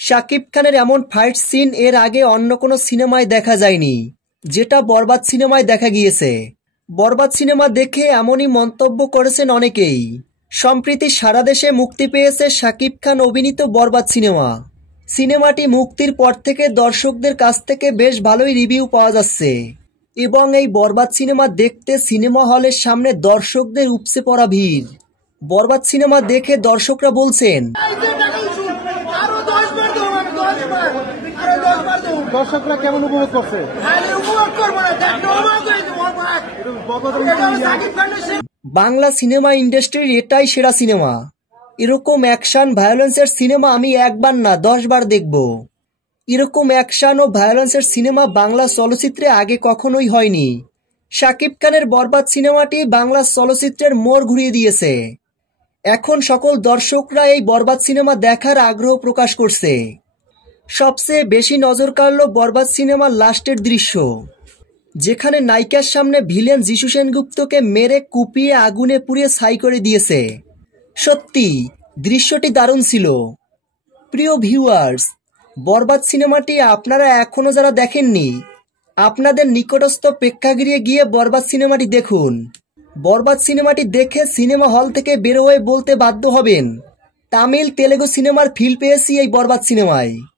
শাকিব খানের এমন fight scene এর আগে অন্য কোনো সিনেমায় দেখা যায়নি, যেটা বরবাদ সিনেমায় দেখা গিয়েছে। বরবাদ সিনেমা দেখে এমনই মন্তব্য করেছেন অনেকেই। সম্প্রতি সারা দেশে মুক্তি পেয়েছে শাকিব খান অভিনীত বরবাদ সিনেমা। সিনেমাটি মুক্তির পর থেকে দর্শকদের কাছ থেকে বেশ ভালোই রিভিউ পাওয়া যাচ্ছে এবং এই বরবাদ সিনেমা দেখতে সিনেমা হলের সামনে দর্শকদের উপচে পড়া ভিড়। বরবাদ সিনেমা দেখে দর্শকরা বলছেন, দর্শকরা কেমন উপভোগ করছে? বাংলা সিনেমা ইন্ডাস্ট্রির এটাই সেরা সিনেমা। এরকম অ্যাকশন ভায়োলেন্সের সিনেমা আমি একবার না 10 বার দেখব। এরকম অ্যাকশন ও ভায়োলেন্সের সিনেমা বাংলা চলচ্চিত্রে আগে কখনোই হয়নি। শাকিব খানের বরবাদ সিনেমাটি বাংলা চলচ্চিত্রের মোড় ঘুরিয়ে দিয়েছে। এখন সকল দর্শকরা এই বরবাদ সিনেমা দেখার আগ্রহ প্রকাশ করছে। সবচেয়ে বেশি নজর কাড়ল বরবাদ সিনেমার লাস্টের দৃশ্য, যেখানে নায়িকার সামনে ভিলেন যিশু সেনগুপ্তকে মেরে কুপিয়ে আগুনে পুড়িয়ে ছাই করে দিয়েছে। সত্যি দৃশ্যটি দারুণ ছিল। প্রিয় ভিউয়ার্স, বরবাদ সিনেমাটি আপনারা এখনও যারা দেখেননি, আপনাদের নিকটস্থ প্রেক্ষাগৃহে গিয়ে বরবাদ সিনেমাটি দেখুন। বরবাদ সিনেমাটি দেখে সিনেমা হল থেকে বের হয়ে বলতে বাধ্য হবেন, তামিল তেলেগু সিনেমার ফিল পেয়েছি এই বরবাদ সিনেমায়।